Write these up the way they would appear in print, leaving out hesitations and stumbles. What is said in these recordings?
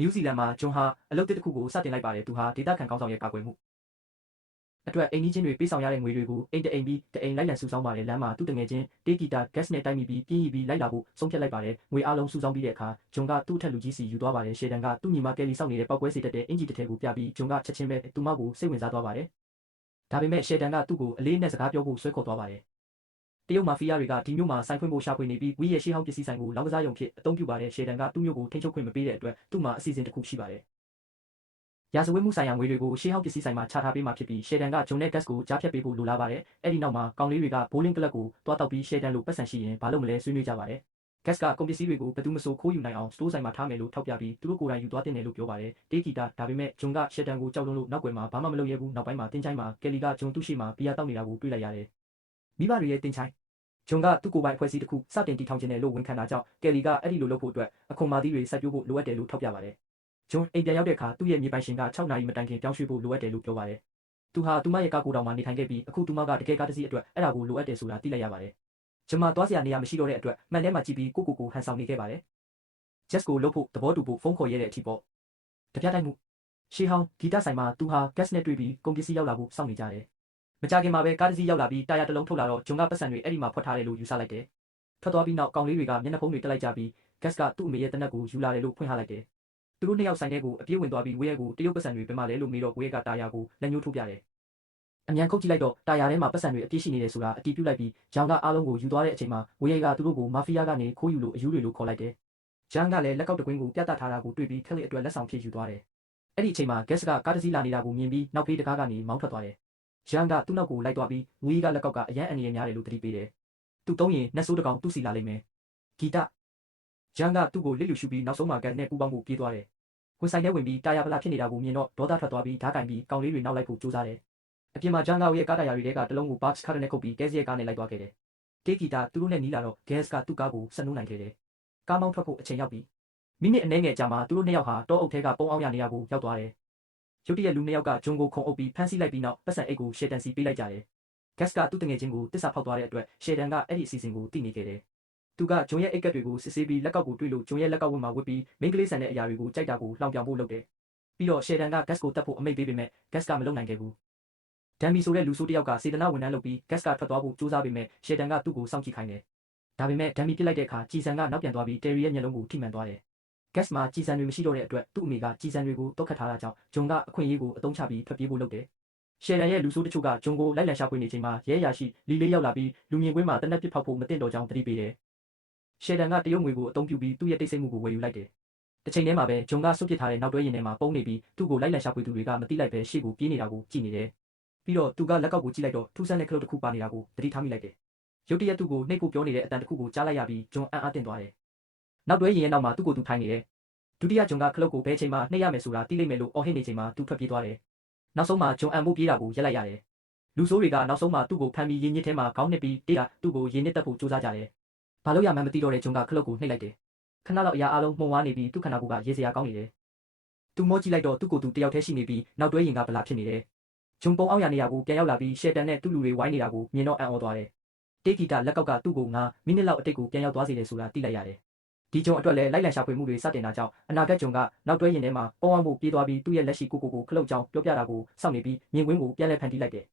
နယူးဇီလန်မှာဂျွန်ဟာအလုပ်တစ်ခုကိုစတင်လိုက်ပါတယ်သူဟာဒေသခံကောင်းဆောင်ရဲ့ကာကွယ်မှုအတွက်အိမ်ကြီးချင်းတွေပေးဆောင်ရတဲ့ငွေတွေကိုအိမ်တအိမ်ပြီးတအိမ်လိုက်လံစုဆောင်းပါတယ်လမ်းမှာသူ့တငယ်ချင်းတေးဂီတာဂက်စ်နဲ့တိုက်မိပြီးပြင်းရည်ပြီးလိုက်လာဖို့ဆုံးဖြတ်လိုက်ပါတယ်ငွေအားလုံးစုဆောင်းပြီးတဲ့အခါဂျွန်ကသူ့အထက်လူကြီးစီယူသွားပါတယ်ရှေဒန်ကသူ့ညီမကယ်လီစောင့်နေတဲ့ပောက်ကွဲစေတတ်တဲ့အင်ဂျီတစ်ထည်ကိုပြပြီးဂျွန်ကချက်ချင်းပဲသူမကိုစိတ်ဝင်စားသွားပါတယ်ဒါပေမဲ့ရှေဒန်ကသူ့ကိုအလေးနဲ့စကားပြောဖို့ဆွဲခေါ်သွားပါတယ်တရုတ်မာဖီးယားတွေကဒီမျိုးမှာဆိုင်ဖွင့်ဖို့ရှာဖွေနေပြီးဝီရဲ့ရှေးဟောင်းပစ္စည်းဆိုင်ကိုလောင်းကစားရုံဖြစ်အသုံးပြုပါတယ်ရှေဒန်ကသူ့မျိုးကိုထိန်းချုပ်ခွင့်မပေးတဲ့အတွက်သူ့မှာအစီအစဉ်တစ်ခုရှိပါတယ်ရာဇဝတ်မှုဆိုင်ရာငွေတွေကိုရှေးဟောင်းပစ္စည်းဆိုင်မှာချထားပေးမှဖြစ်ပြီးရှေဒန်ကဂျွန်နဲ့ဂက်စ်ကိုကြားဖြတ်ပေးဖို့လိုလားပါတယ်အဲ့ဒီနောက်မှာကောင်လေးတွေကဘိုးလင်းကလပ်ကိုတွားတောက်ပြီးရှေဒန်လိုပတ်စံရှိရင်ဘာလို့မလဲဆွေးနွေးကြပါတယ်ဂက်စ်ကကုန်ပစ္စည်းတွေကိုဘယ်သူမှမဆိုခိုးယူနိုင်အောင်စတိုးဆိုင်မှာထားမယ်လို့ထောက်ပြပြီးသူတို့ကိုယ်တိုင်ယူသွားတင်တယ်လို့ပြောပါတယ်တေးဂီတာဒါပေမဲ့ဂျွန်ကရှေဒန်ကိုကြောက်လွန်းလို့နောက်ွယ်မှာဘာမှမလုပ်ရဘူးနောက်ပိုင်းမှာတင်းချိုင်းမှာကယ်လီကဂျွန်သူ့ရှိမှာဘီယာတောက်နေတာကိုတွေ့လိုက်ရတယ်မိဘတွေရဲ့တင်းချိုင်းဂျွန်ကသူ့ကိုယ်ပိုင်အဖွဲ့အစည်းတစ်ခုစတင်တည်ထောင်ခြင်းနဲ့လို့ဝန်ခံတာကြောင့်ကယ်လီကအဲ့ဒီလိုလုပ်ဖို့အတွက်အခွန်မာသီးတွေစိုက်ပျိုးဖို့လိုအပ်တယ်လို့ထောက်ပြပါတယ်ဂျွန်အိမ်ပြန်ရောက်တဲ့အခါသူ့ရဲ့မြေပိုင်ရှင်က6နာရီမတိုင်ခင်ပြောင်းရွှေ့ဖို့လိုအပ်တယ်လို့ပြောပါတယ်သူဟာသူမရဲ့ကားကိုတောင်မှနေထိုင်ခဲ့ပြီးအခုသူမကတကယ်ကားတစ်စီးအတွက်အဲ့ဒါကိုလိုအပ်တယ်ဆိုတာသိလိုက်ရပါတယ်ဂျွန်မသွားစရာနေရာမရှိတော့တဲ့အတွက်မှန်ထဲမှာကြည့်ပြီးကိုဟန်ဆောင်နေခဲ့ပါတယ်ဂျက်စ်ကိုလှုပ်ဖို့သဘောတူဖို့ဖုန်းခေါ်ရတဲ့အထိပေါ့တပြတိုက်မှုရှေးဟောင်းဂီတဆိုင်မှာသူဟာဂက်စ်နဲ့တွေ့ပြီးကုန်ပစ္စည်းရောက်လာဖို့စောင့်နေကြတယ်မကြခင်မှာပဲကားတစ်စီးရောက်လာပြီးတာယာတစ်လုံးထုတ်လာတော့ဂျွန်ကပတ်စံတွေအဲ့ဒီမှာဖွက်ထားတယ်လို့ယူဆလိုက်တယ်ထွက်သွားပြီးနောက်ကောင်လေးတွေကမျက်နှာဖုံးတွေတက်လိုက်ကြပြီးဂက်စ်ကသူ့အမေရဲ့တနက်ကိုယူလာတယ်လို့ဖွင့်ဟလိုက်တယ်သူတို့နှစ်ယောက်ဆိုင်ထဲကိုအပြေးဝင်သွားပြီးဝဲရဲကိုတရုတ်ပတ်စံတွေပြမလဲလို့မေးတော့ဝဲရဲကတာယာကိုလက်ညှိုးထိုးပြတယ်အမြန်ခုတ်ကြည့်လိုက်တော့တာယာထဲမှာပတ်စံတွေအပြည့်ရှိနေတယ်ဆိုတာအတီးပြုတ်လိုက်ပြီးဂျောင်ကအားလုံးကိုယူသွားတဲ့အချိန်မှာဝဲရဲကသူတို့ကိုမာဖီးယားကနေခိုးယူလို့အယူတွေလို့ခေါ်လိုက်တယ်ဂျန်ကလည်းလက်ကောက်တကွင်းကိုပြတ်ထားတာကိုတွေ့ပြီးခက်လက်အတွက်လက်ဆောင်ဖြစ်ယူသွားတယ်အဲ့ဒီအချိန်မှာဂက်စ်ကကားတစ်စီးလာနေတာကိုမြင်ပြီးနောက်ဖေးတကားကနေမောင်းထွက်သွားတယ်ဂျန်ကသူ့နောက်ကိုလိုက်သွားပြီးဝီကလက်ကောက်ကအရန်အန်ရများတယ်လို့သတိပေးတယ်သူသုံးရင်နှက်ဆိုးတကောင်သူ့စီလာလိမ့်မယ်ဂီတဂျန်ကသူ့ကိုလစ်လူရှုပြီးနောက်ဆုံးမှာဂက်နဲ့ပူပေါင်းဖို့ပြေးသွားတယ်ဝင်ဆိုင်ထဲဝင်ပြီးတာယာပလာဖြစ်နေတာကိုမြင်တော့ဒေါသထွက်သွားပြီးဓာတ်ကင်ပြီးကောင်လေးတွေနောက်လိုက်ဖို့ကြိုးစားတယ်အပြင်မှာဂျန်ကရဲ့ကားတာယာတွေကတလုံးကိုဘာ့စ်ကားနဲ့ခုတ်ပြီးကဲစရဲ့ကားနဲ့လိုက်သွားခဲ့တယ်တေးဂီတာသူတို့နဲ့နီးလာတော့ဂက်စ်ကသူ့ကားကိုဆက်နှိုးနိုင်ခဲ့တယ်ကားမောင်းထွက်ဖို့အချိန်ရောက်ပြီးမိနစ်အနည်းငယ်ကြာမှသူတို့နှစ်ယောက်ဟာတောအုပ်ထဲကပုံအောင်ရနေရာကိုရောက်သွားတယ်ရုတ်တရက်လူနှစ်ယောက်ကဂျွန်ကိုခုံအုပ်ပြီးဖမ်းဆီးလိုက်ပြီးနောက်ပတ်စံအိတ်ကိုရှေတန်စီပေးလိုက်ကြတယ်ဂက်စ်ကသူ့တငယ်ချင်းကိုတစ္ဆာဖောက်သွားတဲ့အတွက်ရှေတန်ကအဲ့ဒီအစီအစဉ်ကိုသိနေခဲ့တယ်သူကဂျွန်ရဲ့အိတ်ကက်တွေကိုစစ်ဆေးပြီးလက်ကောက်ကိုတွေ့လို့ဂျွန်ရဲ့လက်ကောက်ဝတ်မှာဝတ်ပြီးမိန်းကလေးဆန်တဲ့အရာတွေကိုကြိုက်တာကိုလှောင်ပြောင်ဖို့လုပ်တယ်ပြီးတော့ရှေတန်ကဂက်စ်ကိုတတ်ဖို့အမိန့်ပေးပေမဲ့ဂက်စ်ကမလုပ်နိုင်ခဲ့ဘူးဒမ်မီဆိုတဲ့လူဆိုးတစ်ယောက်ကစေတနာဝန်ထမ်းလုပ်ပြီးဂက်စ်ကထွက်သွားဖို့ကြိုးစားပေမဲ့ရှေတန်ကသူ့ကိုစောင့်ကြည့်ခိုင်းတယ်ဒါပေမဲ့ဒမ်မီပြစ်လိုက်တဲ့အခါကြည်စံကနောက်ပြန်သွားပြီးတယ်ရီရဲ့မျက်လုံးကိုထိမှန်သွားတယ်ဂက်စ်မှာကြည်စံတွေမရှိတော့တဲ့အတွက်သူ့အမေကကြည်စံတွေကိုတောက်ခတ်ထားတာကြောင့်ဂျွန်ကအခွင့်အရေးကိုအသုံးချပြီးထွက်ပြေးဖို့လုပ်တယ်ရှယ်ရန်ရဲ့လူဆိုးတချို့ကဂျွန်ကိုလိုက်လံရှာဖွေနေချိန်မှာရဲအရာရှိလီလေးရောက်လာပြီးလူမြင်ကွင်းမှာတနက်ပစ်ဖောက်ဖို့မတင်တော့ကြောင်းသတိပေးတယ်ရှယ်ရန်ကတရုတ်ငွေကိုအသုံးပြုပြီးသူ့ရဲ့တိတ်ဆိတ်မှုကိုဝယ်ယူလိုက်တယ်တစ်ချိန်တည်းမှာပဲဂျွန်ကဆုတ်ပစ်ထားတဲ့နောက်တွဲရင်ထဲမှာပုံနေပြီးသူ့ကိုလိုက်လံရှာဖွေသူတွေကမသိလိုက်ပဲရှေ့ကိုပြေးနေတာကိုကြည့်နေတယ်ပြီးတော့သူကလက်ကောက်ကိုကြည့်လိုက်တော့ထူးဆန်းတဲ့ခလုတ်တစ်ခုပါနေတာကိုသတိထားမိလိုက်တယ်ရုတ်တရက်သူ့ကိုနှိပ်ဖို့ပြောနေတဲ့အတန်တစ်ခုကိုကြားလိုက်ရပြီးဂျွန်အံ့အားသင့်သွားတယ်နောက်တွဲရင်ရဲ့နောက်မှာသူ့ကိုသူထိုင်နေတယ်ဒုတိယဂျွန်ကခလုတ်ကိုဘယ်ချိန်မှနှိပ်ရမယ်ဆိုတာသိလိမ့်မယ်လို့အော်ဟစ်နေချိန်မှာသူထွက်ပြေးသွားတယ်နောက်ဆုံးမှာဂျွန်အံ့ဖို့ပြေးတာကိုရက်လိုက်ရတယ်လူဆိုးတွေကနောက်ဆုံးမှာသူ့ကိုဖမ်းပြီးရင်ညစ်ထဲမှာခေါင်းနစ်ပြီးတေးတာသူ့ကိုရင်နစ်တက်ဖို့ကြိုးစားကြတယ်ဘာလို့ရမှန်းမသိတော့တဲ့ဂျွန်ကခလုတ်ကိုနှိပ်လိုက်တယ်ခဏလောက်အရာအလုံးမှုံဝါးနေပြီးသူ့ခန္ဓာကိုယ်ကရေစရာကောင်းနေတယ်သူမောကြည့်လိုက်တော့သူ့ကိုယ်သူတယောက်တည်းရှိနေပြီးနောက်တွဲရင်ကဗလာဖြစ်နေတယ်ဂျွန်ပုံအောင်ရနေရာကိုပြန်ရောက်လာပြီးရှယ်တန်နဲ့သူ့လူတွေဝိုင်းနေတာကိုမြင်တော့အံ့ဩသွားတယ်တေးဂီတာလက်ကောက်ကသူ့ကို9မိနစ်လောက်အတိတ်ကိုပြန်ရောက်သွားစေတယ်ဆိုတာသိလိုက်ရတယ်ဒီဂျွန်အတွက်လည်းလိုက်လံရှာဖွေမှုတွေစတင်တာကြောင့်အနာဂတ်ဂျွန်ကနောက်တွဲရင်ထဲမှာပုံအောင်မှုပြေးသွားပြီးသူ့ရဲ့လက်ရှိကိုခလုတ်ကြောင်ပြောပြတာကိုစောင့်နေပြီးမြင်ကွင်းကိုပြန်လဲဖန်တီးလိုက်တယ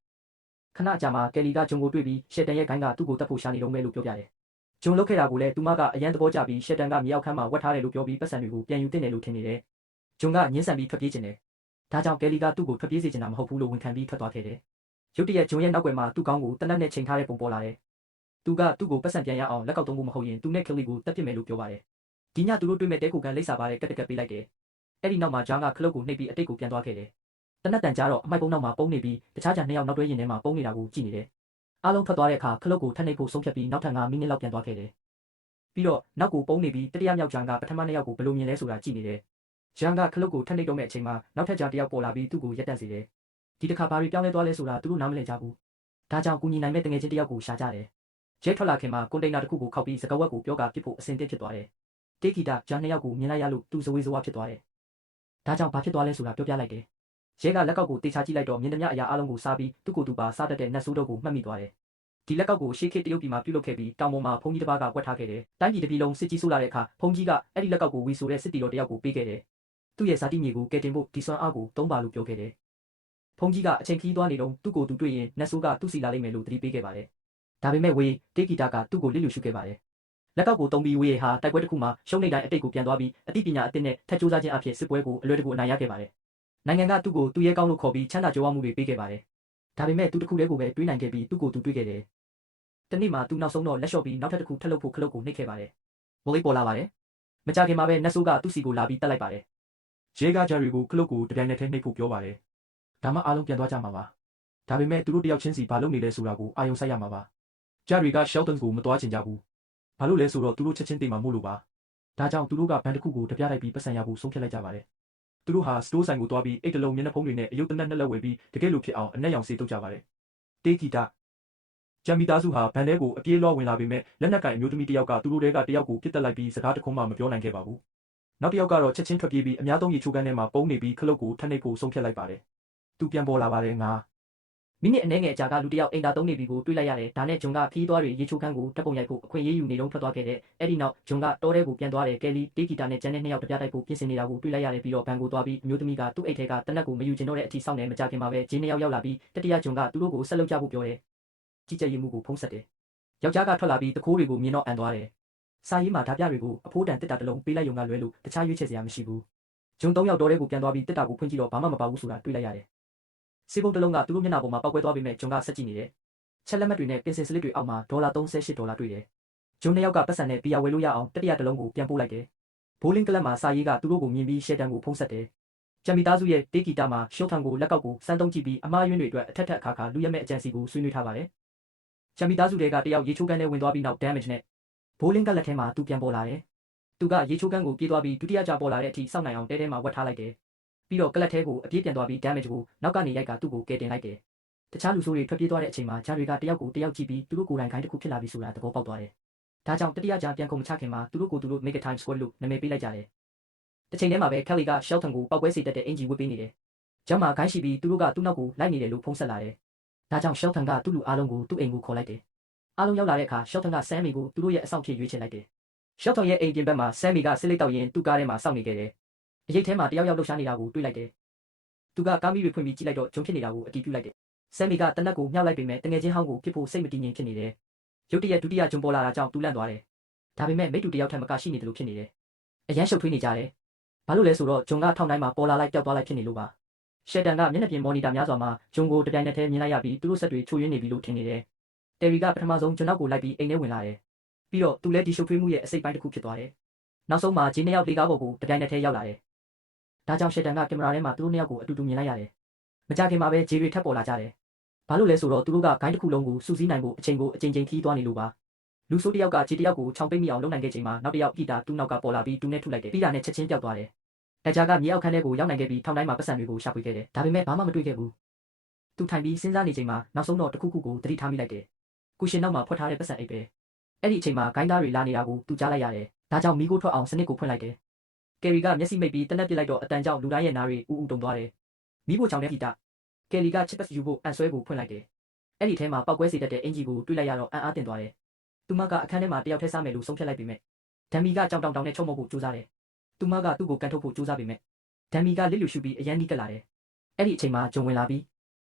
်ခဏကြာမှကယ်လီကဂျွန်ကိုတွေ့ပြီးရှယ်တန်ရဲ့ဂိုင်းကသူ့ကိုတတ်ဖို့ရှာနေတော့မယ်လို့ပြောပြတယ်ဂျွန်လုတ်ခဲ့တာကိုလည်းသူမကအရန်သဘောကျပြီးရှယ်တန်ကမြေအောက်ခန်းမှာဝတ်ထားတယ်လို့ပြောပြီးပတ်စံတွေကိုပြန်ယူတင်တယ်လို့ထင်နေတယ်ဂျွန်ကညှင်းဆန်ပြီးထွက်ပြေးကျင်တယ်ဒါကြောင့်ကယ်လီကသူ့ကိုထွက်ပြေးစေချင်တာမဟုတ်ဘူးလို့ဝန်ခံပြီးထွက်သွားခဲ့တယ်ရုတ်တရက်ဂျွန်ရဲ့နောက်ွယ်မှာသူ့ကောင်းကိုတနက်နဲ့ချိန်ထားတဲ့ပုံပေါ်လာတယ်သူကသူ့ကိုပတ်စံပြန်ရအောင်လက်ကောက်သုံးဖို့မဟုတ်ရင်သူနဲ့ကယ်လီကိုတက်ပစ်မယ်လို့ပြောပါတယ်ဒီညသူတို့တွေ့မဲ့တဲကိုကန်လိပ်စာပါတဲ့ကက်ကက်ပေးလိုက်တယ်အဲ့ဒီနောက်မှာဂျန်ကခလုတ်ကိုနှိပ်ပြီးအတိတ်ကိုပြန်သွားခဲ့တယ်တနက်တန်ကြားတော့အမိုက်ပုံးနောက်မှာပုံနေပြီးတခြားကြနှစ်ယောက်နောက်တွဲရင်ထဲမှာပုံနေတာကိုကြည့်နေတယ်အားလုံးထွက်သွားတဲ့အခါခလုတ်ကိုထပ်နှိပ်ဖို့ဆုံးဖြတ်ပြီးနောက်ထပ်9မိနစ်လောက်ပြန်သွားခဲ့တယ်ပြီးတော့နောက်ကိုပုံနေပြီးတတိယမြောက်ဂျန်ကပထမနှစ်ယောက်ကိုဘယ်လိုမြင်လဲဆိုတာကြည့်နေတယ်ဂျန်ကခလုတ်ကိုထပ်နှိပ်တော့မဲ့အချိန်မှာနောက်ထပ်ဂျန်တစ်ယောက်ပေါ်လာပြီးသူ့ကိုရက်တက်စေတယ်ဒီတစ်ခါဘာတွေပြောင်းလဲသွားလဲဆိုတာသူတို့နားမလည်ကြဘူးဒါကြောင့်ကူညီနိုင်မဲ့တငယ်ချင်းတစ်ယောက်ကိုရှာကြတယ်ဂျက်ထွက်လာခင်မှာကွန်တိန်နာတစ်ခုကိုခောက်ပြီးစကဝက်ကိုပြောကာပစ်ဖို့အဆင်သင့်ဖြစ်သွားတယ်တေးဂီတာဂျန်နှစ်ယောက်ကိုမြင်လိုက်ရလို့သူဇဝေဇဝါဖြစ်သွားတယ်ဒါကြောင့်ဘာဖြစ်သွားလဲဆိုတာပြောပြလိုက်တယ်ရဲကလက်ကောက်ကိုတေချာကြည့်လိုက်တော့မြင်သမျှအရာအလုံးကိုစားပြီးသူ့ကိုယ်သူပါစားတတ်တဲ့နတ်ဆိုးတော့ကိုမှတ်မိသွားတယ်ဒီလက်ကောက်ကိုရှေးခေတ်တရုတ်ပြည်မှာပြုလုပ်ခဲ့ပြီးတောင်ပေါ်မှာဖုန်ကြီးတစ်ပါးကဝတ်ထားခဲ့တယ်တိုင်းပြည်တစ်ပြည်လုံးစစ်ကြီးဆိုးလာတဲ့အခါဖုန်ကြီးကအဲ့ဒီလက်ကောက်ကိုဝီဆိုတဲ့စစ်တီတော်တယောက်ကိုပေးခဲ့တယ် သူ့ရဲ့ဇာတိမြေကိုကယ်တင်ဖို့ဒီစွမ်းအားကိုသုံးပါလို့ပြောခဲ့တယ်။ဖုန်ကြီးကအချိန်ခီးသွားနေတော့သူ့ကိုသူတွေ့ရင်နတ်ဆိုးကသူ့စီလာလိမ့်မယ်လို့သတိပေးခဲ့ပါတယ်။ဒါပေမဲ့ဝေတေးဂီတာကသူ့ကိုလစ်လျူရှုခဲ့ပါတယ်။လက်ကောက်ကိုတုံးပြီးဝေဟာတိုက်ပွဲတစ်ခုမှာရှုံးနေတိုင်းအတိတ်ကိုပြန်သွားပြီးအသိပညာအသစ်နဲ့ထပ်ကြိုးစားခြင်းအဖြစ်စစ်ပွဲကိုအလွယ်တကူအနိုင်ရခဲ့ပါတယ်။နိုင်ငံကသူ့ကိုသူရဲကောင်းလို့ခေါ်ပြီးချမ်းသာကြွယ်ဝမှုတွေပေးခဲ့ပါတယ်။ဒါပေမဲ့သူတစ်ခုတည်းကိုပဲတွေးနိုင်ခဲ့ပြီးသူ့ကိုသူတွေးခဲ့တယ်။တနေ့မှသူနောက်ဆုံးတော့လက်လျှော့ပြီးနောက်ထပ်တစ်ခုထပ်လုပ်ဖို့ခလုတ်ကိုနှိပ်ခဲ့ပါတယ်။ဝေပေါ်လာပါတယ်။မကြခင်မှာပဲနတ်ဆိုးကသူ့စီကိုလာပြီးတက်လိုက်ပါတယ်။ရဲကဂျာရီကိုခလုတ်ကိုတပြိုင်နက်တည်းနှိပ်ဖို့ပြောပါတယ်။ဒါမှအားလုံးပြန်သွားကြမှာပါ။ဒါပေမဲ့သူတို့တယောက်ချင်းစီဘာလုပ်နေလဲဆိုတာကိုအာရုံစိုက်ရမှာပါ။ဂျာရီကရှယ်လ်တန်ကိုမသွားချင်ကြဘူး။ဘာလို့လဲဆိုတော့သူတို့ချက်ချင်းသိမှာမို့လို့ပါ။ဒါကြောင့်သူတို့ကဘန်တစ်ခုကိုတပြလိုက်ပြီးပတ်စံရဖို့ဆုံးဖြတ်လိုက်ကြပါတယ်။သူတို့ဟာစတိုးဆိုင်ကိုသွားပြီးအိတ်တလုံးမျက်နှာဖုံးတွေနဲ့အယုတ်တနက်နှစ်လက်ဝယ်ပြီးတကယ်လို့ဖြစ်အောင်အနက်ရောင်စေးတုပ်ကြပါတယ်။တေးဂီတာဂျမ်မီသားစုဟာဘန်ထဲကိုအပြေးလောဝင်လာပေမဲ့လက်နက်ကင်အမျိုးသမီးတစ်ယောက်ကသူတို့တွေကတယောက်ကိုပြစ်တက်လိုက်ပြီးစကားတခွန်းမှမပြောနိုင်ခဲ့ပါဘူး။နောက်တစ်ယောက်ကတော့ချက်ချင်းထွက်ပြေးပြီးအများသုံးရေချိုးကန်းထဲမှာပုံနေပြီးခလုတ်ကိုထပ်နှိပ်ဖို့ဆုံးဖြတ်လိုက်ပါတယ်။သူပြန်ပေါ်လာပါတယ်ငါမိနစ်အနည်းငယ်အကြာကလူတစ်ယောက်အိမ်သာသုံးနေပြီကိုတွေးလိုက်ရတယ်။ဒါနဲ့ဂျွန်ကခီးသွားတွေရေချိုးကန်းကိုဓာတ်ပုံရိုက်ဖို့အခွင့်အရေးယူနေတော့ထွက်သွားခဲ့တဲ့အဲ့ဒီနောက်ဂျွန်ကတောထဲကိုပြန်သွားတယ်။ကယ်လီတေးဂီတာနဲ့ဂျန်နဲ့နှစ်ယောက်တပြတိုက်ဖို့ပြင်ဆင်နေတာကိုတွေးလိုက်ရတယ်ပြီးတော့ဘန်ကိုသွားပြီးအမျိုးသမီးကသူ့အိတ်ထဲကတနက်ကိုမယူချင်တော့တဲ့အထိစောင့်နေမကြခင်မှာပဲဂျင်းနှစ်ယောက်ရောက်လာပြီးတတိယဂျွန်ကသူတို့ကိုဆက်လုပ်ကြဖို့ပြောတယ်။ကြီးကြပ်ရေးမှုကိုဖုံးဆက်တယ်။ယောက်ျားကထွက်လာပြီးတခိုးတွေကိုမြင်တော့အံသွားတယ်။စာရေးမှာဓာပြတွေကိုအဖိုးတန်တစ်တာတစ်လုံးပေးလိုက်ရုံကလွဲလို့တခြားရွေးချယ်စရာမရှိဘူး။ဂျွန်၃ယောက်တောထဲကိုပြန်သွားပြီးတစ်တာကိုဖွင့်ကြည့်တော့ဘာမှမပါဘူးဆိုတာတွေးလိုက်ရတယ်။စေပုံတစ်လုံးကသူတို့မျက်နှာပေါ်မှာပောက်ကွဲသွားပေမဲ့ဂျွန်ကဆက်ကြည့်နေတယ်။ချက်လက်မှတ်တွေနဲ့ပင်စင်စလစ်တွေအောက်မှာ$38တွေ့တယ်။ဂျွန်နှစ်ယောက်ကပတ်စံနဲ့ဘီယာဝယ်လို့ရအောင်တတိယတစ်လုံးကိုပြန်ပို့လိုက်တယ်။ဘိုးလင်းကလပ်မှာစာရေးကသူတို့ကိုမြင်ပြီးရှယ်တန်ကိုဖုံးဆက်တယ်။ဂျမ်မီသားစုရဲ့တေးဂီတာမှာရှုံးထန်ကိုလက်ကောက်ကိုစမ်းသုံးကြည့်ပြီးအမားယွင်းတွေအတွက်အထက်ထက်အခါခါလူရက်မဲ့အကြံစီကိုဆွေးနွေးထားပါတယ်။ဂျမ်မီသားစုတွေကတယောက်ရေချိုးကန်းထဲဝင်သွားပြီးနောက် damage နဲ့ဘိုးလင်းကလက်ထဲမှာသူပြန်ပေါ်လာတယ်။သူကရေချိုးကန်းကိုပြေးသွားပြီးဒုတိယကြပေါ်လာတဲ့အထိစောင့်နိုင်အောင်တဲထဲမှာဝတ်ထားလိုက်တယ်။ပြီးတော့ကလပ်ထဲကိုအပြေးပြန်သွားပြီး damage ကိုနောက်ကနေရိုက်ကသူ့ကိုကယ်တင်လိုက်တယ်။တခြားလူဆိုးတွေထွက်ပြေးသွားတဲ့အချိန်မှာဂျာတွေကတယောက်ကိုတယောက်ကြည့်ပြီးသူတို့ကိုယ်တိုင်ခိုင်းတစ်ခုဖြစ်လာပြီဆိုတာသဘောပေါက်သွားတယ်။ဒါကြောင့်တတိယဂျာပြန်ကုန်မချခင်မှာသူတို့ကိုသူတို့ make a time squad လို့နာမည်ပေးလိုက်ကြတယ်။တစ်ချိန်တည်းမှာပဲကယ်လီကရှယ်လ်တန်ကိုပောက်ကွဲစေတတ်တဲ့အင်ဂျီဝတ်ပေးနေတယ်။ဂျမ်မှာခိုင်းရှိပြီးသူတို့ကသူ့နောက်ကိုလိုက်နေတယ်လို့ဖုံးဆက်လာတယ်။ဒါကြောင့်ရှယ်လ်တန်ကသူ့လူအားလုံးကိုသူ့အိမ်ကိုခေါ်လိုက်တယ်။အားလုံးရောက်လာတဲ့အခါရှယ်လ်တန်ကဆမ်မီကိုသူတို့ရဲ့အဆောင်ဖြစ်ရွေးချယ်လိုက်တယ်။ရှယ်လ်တန်ရဲ့အိမ်ပြင်ဘက်မှာဆမ်မီကစစ်လိတ်တောက်ရင်သူ့ကားထဲမှာစောင့်နေခဲ့တယ်။အရိပ်ထဲမှာတယောက်လှုပ်ရှားနေတာကိုတွေးလိုက်တယ်။သူကကားမီးတွေဖွင့်ပြီးကြည့်လိုက်တော့ဂျုံဖြစ်နေတာကိုအတည်ပြုလိုက်တယ်။ဆမ်မီကတနက်ကိုမြှောက်လိုက်ပေမဲ့တငယ်ချင်းဟောင်းကိုဖြစ်ဖို့စိတ်မတည်ငြိမ်ဖြစ်နေတယ်။ရုတ်တရက်ဒုတိယဂျုံပေါ်လာတာကြောင့်တူးလန့်သွားတယ်။ဒါပေမဲ့မိတူတယောက်ထက်မကရှိနေတယ်လို့ဖြစ်နေတယ်။အရန်ရှုပ်ထွေးနေကြတယ်။ဘာလို့လဲဆိုတော့ဂျုံကထောင်တိုင်းမှာပေါ်လာလိုက်ပျောက်သွားလိုက်ဖြစ်နေလို့ပါ။ရှယ်တန်ကမျက်နှာပြင်မော်နီတာများစွာမှာဂျုံကိုတပြိုင်နက်တည်းမြင်လိုက်ရပြီးသူတို့ဆက်တွေချိုးယွင်းနေပြီလို့ထင်နေတယ်။တယ်ရီကပထမဆုံးဂျွန်နောက်ကိုလိုက်ပြီးအိမ်ထဲဝင်လာတယ်။ပြီးတော့သူလည်းဒီရှုပ်ထွေးမှုရဲ့အစိတ်ပိုင်းတစ်ခုဖြစ်သွားတယ်။နောက်ဆုံးမှာဂျင်းနှစ်ယောက်လေကားပေါ်ကိုတပြိုင်နက်တည်းရောက်လာတယ်။ဒါကြောင့်ရှယ်တန်ကကင်မရာထဲမှာသူတို့နှစ်ယောက်ကိုအတူတူမြင်လိုက်ရတယ်။မကြခင်မှာပဲဂျေတွေထပ်ပေါ်လာကြတယ်။ဘာလို့လဲဆိုတော့သူတို့ကဂိုင်းတစ်ခုလုံးကိုစူးစီးနိုင်ဖို့အချိန်ကိုအချိန်ချင်းခီးသွားနေလို့ပါ။လူဆိုးတစ်ယောက်ကဂျေတစ်ယောက်ကိုချောင်ပိတ်မိအောင်လုပ်နိုင်ခဲ့ချိန်မှာနောက်တစ်ယောက်ဂီတာသူ့နောက်ကပေါ်လာပြီးသူနဲ့ထုလိုက်တယ်။ပြီးတာနဲ့ချက်ချင်းပျောက်သွားတယ်။လက်ကြားကမြေအောက်ခန်းထဲကိုရောက်နိုင်ခဲ့ပြီးထောင်တိုင်းမှာပတ်စံတွေကိုရှာဖွေခဲ့တယ်။ဒါပေမဲ့ဘာမှမတွေ့ခဲ့ဘူး။သူထိုင်ပြီးစဉ်းစားနေချိန်မှာနောက်ဆုံးတော့တစ်ခုခုကိုသတိထားမိလိုက်တယ်။ကုရှင်နောက်မှာဖွက်ထားတဲ့ပတ်စံအိတ်ပဲ။အဲ့ဒီအချိန်မှာဂိုင်းသားတွေလာနေတာကိုသူကြားလိုက်ရတယ်။ဒါကြောင့်မီးကိုထွက်အောင်စနစ်ကိုဖွင့်လိုက်တယ်။ကယ်ရီကမျက်စိမိတ်ပြီးတနက်ပစ်လိုက်တော့အတန်ကြောင့်လူတိုင်းရဲ့နားတွေဥဥတုံသွားတယ်။မီးဖို့ချောင်တဲ့ဂီတာကယ်လီကချစ်ပတ်ယူဖို့အန်ဆွဲကိုဖွင့်လိုက်တယ်။အဲ့ဒီထဲမှာပောက်ကွဲစေတတ်တဲ့အင်ဂျီကိုတွေးလိုက်ရတော့အံ့အားသင့်သွားတယ်။သူမကအခန်းထဲမှာတယောက်တည်းစားမယ်လို့ဆုံးဖြတ်လိုက်ပေမဲ့ဒမ်မီကကြောင်တောင်တောင်နဲ့ချုံမဖို့ကြိုးစားတယ်။သူမကသူ့ကိုကန်ထုတ်ဖို့ကြိုးစားပေမဲ့ဒမ်မီကလစ်လူရှူပြီးအရန်နီးကပ်လာတယ်။အဲ့ဒီအချိန်မှာဂျုံဝင်လာပြီး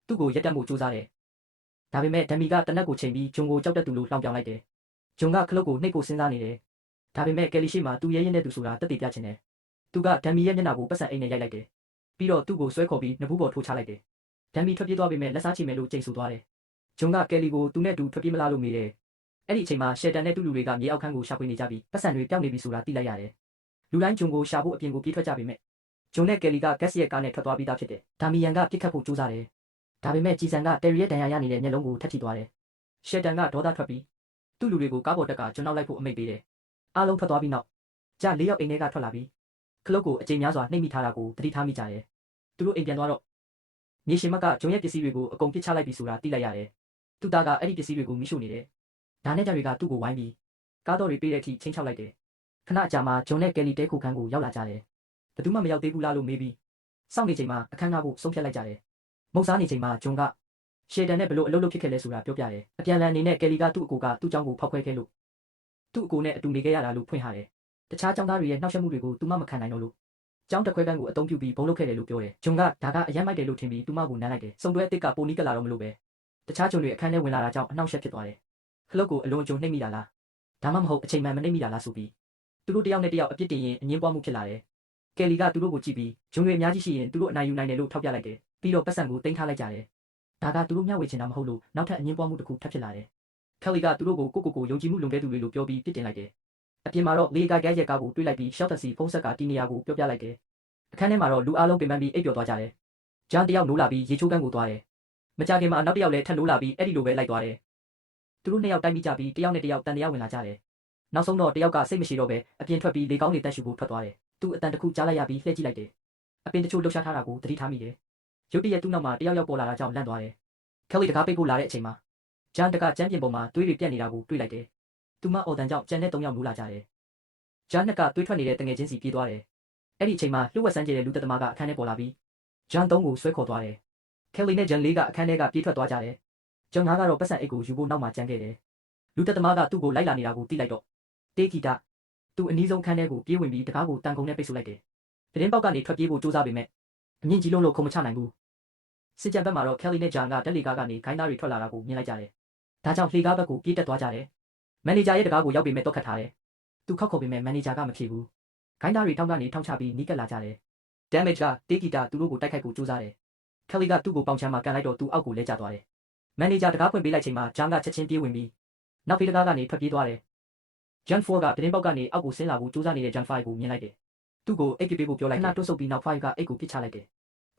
သူ့ကိုရက်တက်ဖို့ကြိုးစားတယ်။ဒါပေမဲ့ဒမ်မီကတနက်ကိုချိန်ပြီးဂျုံကိုကြောက်တက်သူလို့လှောင်ပြောင်လိုက်တယ်။ဂျုံကခလုတ်ကိုနှိပ်ဖို့စဉ်းစားနေတယ်။ဒါပေမဲ့ကယ်လီရှိမှသူရဲရင်တဲ့သူဆိုတာတက်တည်ပြချင်တယ်။သူကဒမ်မီရဲ့မျက်နှာကိုပတ်စံအိတ်နဲ့ရိုက်လိုက်တယ်။ပြီးတော့သူ့ကိုဆွဲခေါ်ပြီးနဘူးပေါ်ထိုးချလိုက်တယ်။ဒမ်မီထွက်ပြေးသွားပေမဲ့လက်စားချေမယ်လို့ကြိတ်ဆူသွားတယ်။ဂျုံကကယ်လီကိုသူနဲ့တူထွက်ပြေးမလားလို့မေးတယ်။အဲ့ဒီအချိန်မှာရှယ်တန်နဲ့တူလူတွေကမြေအောက်ခန်းကိုရှာဖွေနေကြပြီးပတ်စံတွေပျောက်နေပြီဆိုတာသိလိုက်ရတယ်။လူတိုင်းဂျုံကိုရှာဖို့အပြင်ကိုပြေးထွက်ကြပေမဲ့ဂျုံနဲ့ကယ်လီကဂက်စ်ရဲ့ကားနဲ့ထွက်သွားပြီးသားဖြစ်တယ်။ဒါမီယန်ကပြစ်ခတ်ဖို့ကြိုးစားတယ်။ဒါပေမဲ့ဂျီဆန်ကတယ်ရီရဲ့ဒဏ်ရာရနေတဲ့မျက်လုံးကိုထပ်ထိသွားတယ်။ရှယ်တန်ကဒေါသထွက်ပြီးသူ့လူတွေကိုကားပေါ်တက်ကဂျွန်နောက်လိုက်ဖို့အမိန့်ပေးတယ်။အားလုံးထွက်သွားပြီးနောက်ဂျာ၄ယောက်အိမ်ထဲကထွက်လာပြီးခလုတ်ကိုအကြိမ်များစွာနှိပ်မိထားတာကိုသတိထားမိကြတယ်။သူတို့အိမ်ပြန်သွားတော့မြေရှင်မကဂျုံရဲ့ပစ္စည်းတွေကိုအကုန်ပစ်ချလိုက်ပြီဆိုတာသိလိုက်ရတယ်။သူ့သားကအဲ့ဒီပစ္စည်းတွေကိုမိရှို့နေတယ်။ဒါနဲ့ဂျာတွေကသူ့ကိုဝိုင်းပြီးကားတော်တွေပေးတဲ့အထိချင်းချောက်လိုက်တယ်။ခဏအကြာမှာဂျုံနဲ့ကယ်လီတဲခုခန်းကိုရောက်လာကြတယ်။ဘယ်သူမှမရောက်သေးဘူးလားလို့မေးပြီးစောင့်နေချိန်မှာအခန်းကားကိုဆုံးဖြတ်လိုက်ကြတယ်။မုတ်စားနေချိန်မှာဂျုံကရှယ်တန်နဲ့ဘလို့အလုပ်လုပ်ဖြစ်ခဲ့လဲဆိုတာပြောပြတယ်။အပြန်လန်အနေနဲ့ကယ်လီကသူ့အကိုကသူ့เจ้าကိုဖောက်ခွဲခဲ့လို့သူ့အကိုနဲ့အတူနေခဲ့ရတာလို့ဖွင့်ထားတယ်။တခြားเจ้าသားတွေရဲ့နှောက်ယှက်မှုတွေကိုသူမှမခံနိုင်တော့လို့ ကျောင်းတစ်ခွဲခန်းကိုအသုံးပြုပြီးဘုံလုခဲ့တယ်လို့ပြောတယ်ဂျွန်ကဒါကအရမ်းမိုက်တယ်လို့ထင်ပြီးသူမကိုနမ်းလိုက်တယ်စုံတွဲအစ်စ်ကပိုနီးကလာတော့မလို့ပဲတခြားဂျွန်တွေအခန်းထဲဝင်လာတာကြောင့်အနှောက်အယှက်ဖြစ်သွားတယ်ခလုတ်ကိုအလွန်အကျွံနှိပ်မိတာလားဒါမှမဟုတ်အချိန်မှန်မနှိပ်မိတာလားဆိုပြီးသူတို့တယောက်နဲ့တယောက်အပြစ်တင်ရင်အငင်းပွားမှုဖြစ်လာတယ်ကယ်လီကသူတို့ကိုကြည့်ပြီးဂျွန်တွေအများကြီးရှိရင်သူတို့အနိုင်ယူနိုင်တယ်လို့ထောက်ပြလိုက်တယ်ပြီးတော့ပတ်စံကိုတင်ထားလိုက်ကြတယ်ဒါကသူတို့မျှဝေချင်တာမဟုတ်လို့နောက်ထပ်အငင်းပွားမှုတစ်ခုထပ်ဖြစ်လာတယ်ကယ်လီကသူတို့ကိုယုံကြည်မှုလွန်ကဲသူတွေလို့ပြောပြီးပြစ်တင်လိုက်တယ်အပြင်မှာတော့လေကာကဲရဲ့ကားကိုတွေးလိုက်ပြီးရှော့တက်စီဖုန်းဆက်ကတီနီယာကိုပြောပြလိုက်တယ်အခန်းထဲမှာတော့လူအားလုံးပင်ပန်းပြီးအိပ်ပျော်သွားကြတယ်ဂျန်တယောက်နိုးလာပြီးရေချိုးကန်းကိုသွားတယ်မကြခင်မှာနောက်တစ်ယောက်လည်းထပ်နိုးလာပြီးအဲ့ဒီလိုပဲလိုက်သွားတယ်သူတို့နှစ်ယောက်တိုက်မိကြပြီးတယောက်နဲ့တယောက်တန်တရားဝင်လာကြတယ်နောက်ဆုံးတော့တယောက်ကစိတ်မရှိတော့ပဲအပြင်ထွက်ပြီးလေကောင်းတွေတက်ရှူဖို့ထွက်သွားတယ်သူအတန်တစ်ခုကြားလိုက်ရပြီးလှည့်ကြည့်လိုက်တယ်အပင်တချို့လှုပ်ရှားထားတာကိုသတိထားမိတယ်ရုတ်တရက်သူ့နောက်မှာတယောက်ယောက်ပေါ်လာတာကြောင့်လန့်သွားတယ်ကယ်လီတကားပိတ်ဖို့လာတဲ့အချိန်မှာဂျန်တကကျမ်းပြင်ပေါ်မှာသွေးတွေပြက်နေတာကိုတွေ့လိုက်တယ်သူမအော်တန်ကြောင့်ကျန်တဲ့၃ယောက်နိုးလာကြတယ်ဂျန်နှစ်ကသွေးထွက်နေတဲ့တငယ်ချင်းစီပြေးသွားတယ်အဲ့ဒီအချိန်မှာလှုပ်ဝက်ဆန်းကျတဲ့လူသက်သမားကအခန်းထဲပေါ်လာပြီးဂျန်၃ကိုဆွဲခေါ်သွားတယ်ကယ်လီနဲ့ဂျန်၄ကအခန်းထဲကပြေးထွက်သွားကြတယ်ဂျန်၅ကတော့ပတ်စံအိတ်ကိုယူဖို့နောက်မှာကျန်ခဲ့တယ်လူသက်သမားကသူ့ကိုလိုက်လာနေတာကိုသိလိုက်တော့တေးဂီတာသူအနည်းဆုံးခန်းထဲကိုပြေးဝင်ပြီးတကားကိုတန်ကုန်နဲ့ပိတ်ဆို့လိုက်တယ်သတင်းပေါက်ကနေထွက်ပြေးဖို့ကြိုးစားပေမဲ့အမြင့်ကြီးလုံးလို့ခုံမချနိုင်ဘူးစစ်ကြံဘက်မှာတော့ကယ်လီနဲ့ဂျန်ကတက်လီကားကနေခိုင်းသားတွေထွက်လာတာကိုမြင်လိုက်ကြတယ်ဒါကြောင့်လှေကားဘက်ကိုပြေးတက်သွားကြတယ်မန်နေဂျာရဲ့တကားကိုရောက်ပေမဲ့တော့ခတ်ထားတယ်သူခောက်ခေါ်ပေမဲ့မန်နေဂျာကမဖြေဘူးခိုင်းသားတွေထောင်းကနေထောင်းချပြီးနီးကပ်လာကြတယ် damage ကတေးဂီတာသူတို့ကိုတိုက်ခိုက်ဖို့ကြိုးစားတယ်ကယ်လီကသူ့ကိုပေါင်ချမ်းမှာကန်လိုက်တော့သူအောက်ကိုလဲကျသွားတယ်မန်နေဂျာတကားဖွင့်ပေးလိုက်ချိန်မှာဂျန်ကချက်ချင်းပြေးဝင်ပြီးနောက်ဖေးတကားကနေထွက်ပြေးသွားတယ်ဂျန်4ကသတင်းပေါက်ကနေအောက်ကိုဆင်းလာဖို့ကြိုးစားနေတဲ့ဂျန်5ကိုမြင်လိုက်တယ်သူ့ကိုအိတ်ပြပေးဖို့ပြောလိုက်ခဏတွတ်ဆုပ်ပြီးနောက်5ကအိတ်ကိုပစ်ချလိုက်တယ်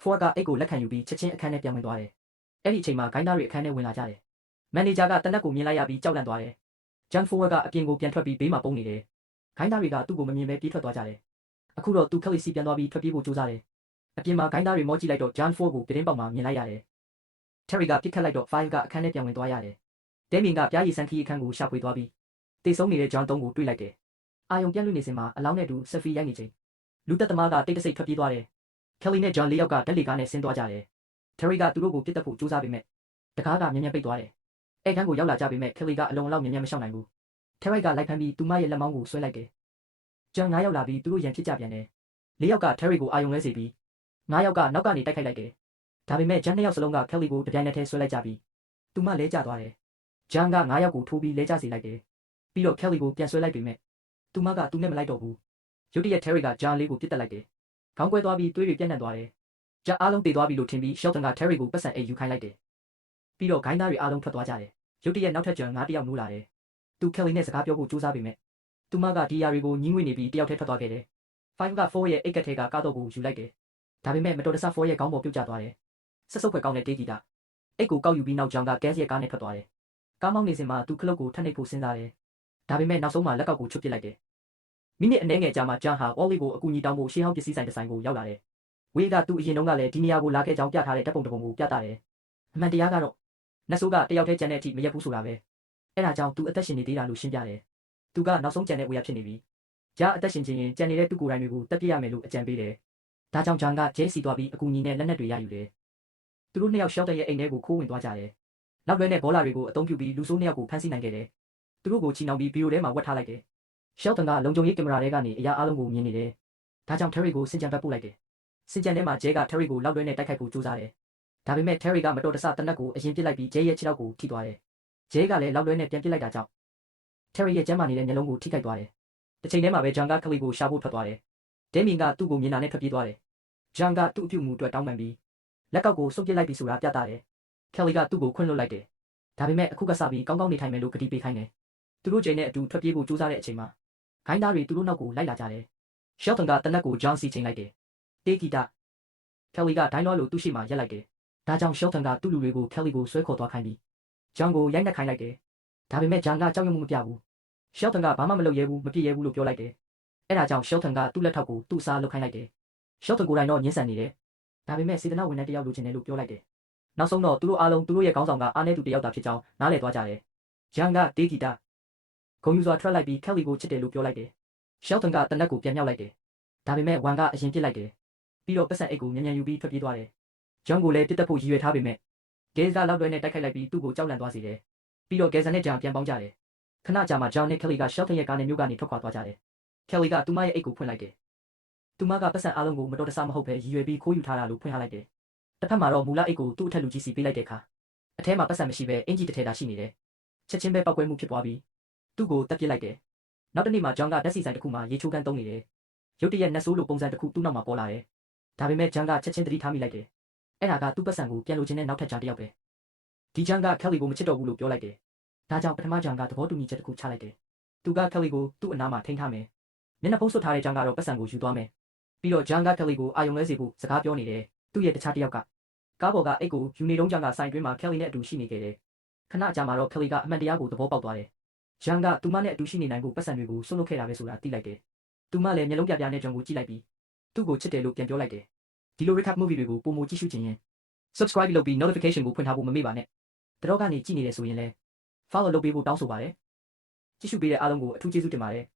4ကအိတ်ကိုလက်ခံယူပြီးချက်ချင်းအခန်းထဲပြန်ဝင်သွားတယ်အဲ့ဒီအချိန်မှာဂိုင်းသားတွေအခန်းထဲဝင်လာကြတယ်မန်နေဂျာကတနက်ကိုမြင်လိုက်ရပြီးကြောက်လန့်သွားတယ်ဂျန်4ကအပြင်ကိုပြန်ထွက်ပြီးဘေးမှာပုန်းနေတယ်ဂိုင်းသားတွေကသူ့ကိုမမြင်ပဲပြေးထွက်သွားကြတယ်အခုတော့သူကယ်လီစီပြန်သွားပြီးထွက်ပြေးဖို့ကြိုးစားတယ်အပြင်မှာဂိုင်းသားတွေမောကြည့်လိုက်တော့ဂျန်4ကိုသတင်းပေါက်မှာမြင်လိုက်ရတယ်တယ်ရီကပြစ်ခတ်လိုက်တော့5ကအခန်းထဲပြန်ဝင်သွားရတယ်ဒဲမင်ကပြားရည်စမ်းခီးအခန်းကိုရှာဖွေသွားပြီးတေဆုံးနေတဲ့ဂျန်3ကိုတွေ့လိုက်တယ်အာယုံပြန့်လွင့်နေစဉ်မှာအလောင်းနဲ့တူဆက်ဖီရိုက်နေချိန်လူသက်သမားကတိတ်တဆိတ်ထွက်ပြေးသွားတယ်ကယ်လီနဲ့ဂျန်၄ယောက်ကဓာတ်လေကားနဲ့ဆင်းသွားကြတယ်တယ်ရီကသူတို့ကိုပြစ်တက်ဖို့ကြိုးစားပေမဲ့တကားကမြန်မြန်ပိတ်သွားတယ်အဲခန်းကိုရောက်လာကြပေမဲ့ကယ်လီကအလုံးအလောက်မြန်မြန်မရှောင်နိုင်ဘူးတယ်ရီကလိုက်ဖမ်းပြီးသူမရဲ့လက်မောင်းကိုဆွဲလိုက်တယ်ဂျန်9ယောက်လာပြီးသူတို့ရန်ဖြစ်ကြပြန်တယ်၄ယောက်ကတယ်ရီကိုအာယုံလဲစေပြီး9ယောက်ကနောက်ကနေတိုက်ခိုက်လိုက်တယ်ဒါပေမဲ့ဂျန်2ယောက်စလုံးကကယ်လီကိုတပြိုင်နက်တည်းဆွဲလိုက်ကြပြီးသူမလဲကျသွားတယ်ဂျန်က9ယောက်ကိုထိုးပြီးလဲကျစေလိုက်တယ်ပြီးတော့ကယ်လီကိုပြန်ဆွဲလိုက်ပေမဲ့သူမကသူနဲ့မလိုက်တော့ဘူးရုတ်တရက်တယ်ရီကဂျန်လေးကိုပြစ်တက်လိုက်တယ်ခေါင်းကွဲသွားပြီးသွေးတွေပြန့်နှံ့သွားတယ်ဂျန်အားလုံးတေသွားပြီလို့ထင်ပြီးရှော့တန်ကတယ်ရီကိုပတ်စံအိတ်ယူခိုင်းလိုက်တယ်ပြီးတော့ဂိုင်းသားတွေအားလုံးထွက်သွားကြတယ်ရုတ်တရက်နောက်ထပ်ဂျန်9တယောက်နိုးလာတယ်သူကယ်လီနဲ့စကားပြောဖို့ကြိုးစားပေမဲ့သူမကဒီယာတွေကိုညှင်းငွေ့နေပြီးတယောက်တည်းထွက်သွားခဲ့တယ်5က4ရဲ့အိတ်ကထဲကကားတော့ကိုယူလိုက်တယ်ဒါပေမဲ့မတော်တဆ4ရဲ့ခေါင်းပေါ်ပြုတ်ကျသွားတယ်ဆက်စုပ်ဖွယ်ကောင်းတဲ့တေးဂီတာအိတ်ကိုကောက်ယူပြီးနောက်ဂျန်ကကဲစရဲ့ကားနဲ့ထွက်သွားတယ်ကားမောင်းနေစဉ်မှာသူခလုတ်ကိုထပ်နှိပ်ဖို့စဉ်းစားတယ်ဒါပေမဲ့နောက်ဆုံးမှာလက်ကောက်ကိုချွတ်ပစ်လိုက်တယ်မိနစ်အနည်းငယ်ကြာမှဂျန်ဟာအော်လီကိုအကူအညီတောင်းဖို့ရှေးဟောင်းပစ္စည်းဆိုင်တစ်ဆိုင်ကိုရောက်လာတယ်ဝေးကသူ့အရင်တုန်းကလည်းဒီနေရာကိုလာခဲ့ကြောင်းပြထားတဲ့ဓာတ်ပုံတစ်ပုံကိုပြသတယ်အမှန်တရားကတော့နတ်ဆိုးကတယောက်တည်းကြံတဲ့အထိမရက်ဘူးဆိုတာပဲအဲ့ဒါကြောင့်သူအသက်ရှင်နေသေးတာလို့ရှင်းပြတယ်သူကနောက်ဆုံးကြံတဲ့ဝေးရဖြစ်နေပြီဂျာအသက်ရှင်ခြင်းရင်ကြံနေတဲ့သူ့ကိုယ်တိုင်တွေကိုတက်ပြရမယ်လို့အကြံပေးတယ်ဒါကြောင့်ဂျန်ကဂျဲစီသွားပြီးအကူအညီနဲ့လက်နက်တွေရယူတယ်သူတို့နှစ်ယောက်ရှော့တဲ့ရဲ့အိမ်ထဲကိုခိုးဝင်သွားကြတယ်နောက်လွဲနဲ့ဘောလာတွေကိုအသုံးပြုပြီးလူဆိုးနှစ်ယောက်ကိုဖမ်းဆီးနိုင်ခဲ့တယ်သူတို့ကိုချီနှောင်ပြီးဗီဒီယိုထဲမှာဝတ်ထားလိုက်တယ်ရှော့တန်ကလုံခြုံရေးကင်မရာထဲကနေအရာအလုံးကိုမြင်နေတယ်ဒါကြောင့်တယ်ရီကိုစင်ကြံဘက်ပို့လိုက်တယ်စင်ကြံထဲမှာဂျဲကတယ်ရီကိုလောက်လွဲနဲ့တိုက်ခိုက်ဖို့ကြိုးစားတယ်ဒါပေမဲ့တယ်ရီကမတော်တဆတနက်ကိုအရင်ပစ်လိုက်ပြီးဂျဲရဲ့ခြေထောက်ကိုထိသွားတယ်ဂျဲကလည်းလောက်လွဲနဲ့ပြန်ပစ်လိုက်တာကြောင့်တယ်ရီရဲ့ကျမ်းမာနေတဲ့မျက်လုံးကိုထိခိုက်သွားတယ်တစ်ချိန်တည်းမှာပဲဂျန်ကကလီကိုရှာဖို့ထွက်သွားတယ်ဒဲမင်ကသူ့ကိုမြင်တာနဲ့ထွက်ပြေးသွားတယ်ဂျန်ကသူ့အပြုတ်မှုအတွက်တောင်းပန်ပြီးလက်ကောက်ကိုစုပ်ပစ်လိုက်ပြီးဆိုတာပြသတယ်ကယ်လီကသူ့ကိုခွင့်လွှတ်လိုက်တယ်ဒါပေမဲ့အခုကစပြီးကောင်းကောင်းနေထိုင်မယ်လို့ကတိပေးခိုင်းတယ်သူတို့ချိန်နဲ့အတူထွက်ပြေးဖို့ကြိုးစားတဲ့အချိန်မှာဂိုင်းသားတွေသူတို့နောက်ကိုလိုက်လာကြတယ်ရှော့တန်ကတနက်ကိုဂျန်စီချိန်လိုက်တယ်တေးဂီတာကယ်လီကဒိုင်းလွှားလို့သူ့ရှိမှရက်လိုက်တယ်ဒါကြောင့်ရှော့တန်ကသူ့လူတွေကိုကယ်လီကိုဆွဲခေါ်သွားခိုင်းပြီးဂျန်ကိုရိုက်နှက်ခိုင်းလိုက်တယ်ဒါပေမဲ့ဂျန်ကကြောက်ရွံ့မှုမပြဘူးရှော့တန်ကဘာမှမလုပ်ရဲဘူးမပြည့်ရဲဘူးလို့ပြောလိုက်တယ်အဲ့ဒါကြောင့်ရှော့တန်ကသူ့လက်ထောက်ကိုသူ့စားလုပ်ခိုင်းလိုက်တယ်ရှော့တန်ကိုယ်တိုင်တော့ညှင်းဆန်နေတယ်ဒါပေမဲ့စေတနာဝန်ထမ်းတယောက်လိုချင်တယ်လို့ပြောလိုက်တယ်နောက်ဆုံးတော့သူတို့အားလုံးသူတို့ရဲ့ခေါင်းဆောင်ကအားနည်းသူတယောက်သာဖြစ်ကြောင်းနားလည်သွားကြတယ်ဂျန်ကတေးဂီတာဂုံယူစွာထွက်လိုက်ပြီးကယ်လီကိုချစ်တယ်လို့ပြောလိုက်တယ်ရှော့တန်ကတနက်ကိုပြန်မြောက်လိုက်တယ်ဒါပေမဲ့ဝန်ကအရင်ပစ်လိုက်တယ်ပြီးတော့ပတ်စံအိတ်ကိုမြန်မြန်ယူပြီးထွက်ပြေးသွားတယ်ဂျန်ကိုလည်းတစ်တက်ဖို့ရည်ရွယ်ထားပေမဲ့ဂဲဇာလောက်တွဲနဲ့တိုက်ခိုက်လိုက်ပြီးသူ့ကိုကြောက်လန့်သွားစေတယ်ပြီးတော့ဂဲဇာနဲ့ဂျန်ပြန်ပေါင်းကြတယ်ခဏကြာမှဂျန်နဲ့ကယ်လီကရှော့တန်ရဲ့ကားနဲ့မြို့ကနေထွက်ခွာသွားကြတယ်ကယ်လီကသူမရဲ့အိတ်ကိုဖွင့်လိုက်တယ် သူမကပတ်စံအားလုံးကိုမတော်တဆမဟုတ်ပဲရည်ရွယ်ပြီးခိုးယူထားတာလို့ဖွင့်ထားလိုက်တယ်။တစ်ဖက်မှာတော့မူလအိတ်ကိုသူ့အထက်လူကြီးစီပေးလိုက်တဲ့အခါအထဲမှာပတ်စံမရှိပဲအင်ကြီးတစ်ထည်သာရှိနေတယ်။ချက်ချင်းပဲပောက်ကွဲမှုဖြစ်သွားပြီးသူ့ကိုတပ်ပစ်လိုက်တယ်။နောက်တစ်နေ့မှာဂျန်ကဓာတ်ဆီဆိုင်တစ်ခုမှာရေချိုးကန်းသုံးနေတယ်။ရုတ်တရက်နတ်ဆိုးလိုပုံစံတစ်ခုသူ့နောက်မှာပေါ်လာတယ်။ဒါပေမဲ့ဂျန်ကချက်ချင်းသတိထားမိလိုက်တယ်။အဲ့ဒါကသူ့ပတ်စံကိုပြန်လိုချင်တဲ့နောက်ထပ်ဂျန်တစ်ယောက်ပဲ။ဒီဂျန်ကကယ်လီကိုမချစ်တော့ဘူးလို့ပြောလိုက်တယ်။ဒါကြောင့်ပထမဂျန်ကသဘောတူညီချက်တစ်ခုချလိုက်တယ်။သူကကယ်လီကိုသူ့အနားမှာထိန်းထားမယ်။မျက်နှာဖုံးစွပ်ထားတဲ့ဂျန်ကတော့ပတ်စံကိုယူသွားမယ်။ပြီးတော့ဂျန်ကကယ်လီကိုအာယုံလဲစေဖို့စကားပြောနေတယ်။သူ့ရဲ့တခြားတစ်ယောက်ကကားပေါ်ကအိတ်ကိုယူနေတုန်းဂျန်ကဆိုင်တွင်းမှာကယ်လီနဲ့အတူရှိနေခဲ့တယ်။ခဏကြာမှာတော့ကယ်လီကအမှန်တရားကိုသဘောပေါက်သွားတယ်။ဂျန်ကသူမနဲ့အတူရှိနေနိုင်ဖို့ပတ်စံတွေကိုဆွလုပ်ခဲ့တာပဲဆိုတာသိလိုက်တယ်။သူမလည်းမျက်လုံးပြပြနဲ့ဂျန်ကိုကြည့်လိုက်ပြီးသူ့ကိုချစ်တယ်လို့ပြန်ပြောလိုက်တယ်။ဒီလို recap movie တွေကိုပုံမကြည့်ရှုခြင်းရင် subscribe လုပ်ပြီး notification ကိုဖွင့်ထားဖို့မမေ့ပါနဲ့။တတော့ကနေကြည့်နေတယ်ဆိုရင်လည်း follow လုပ်ပေးဖို့တောင်းဆိုပါတယ်။ကြည့်ရှုပေးတဲ့အားလုံးကိုအထူးကျေးဇူးတင်ပါတယ်။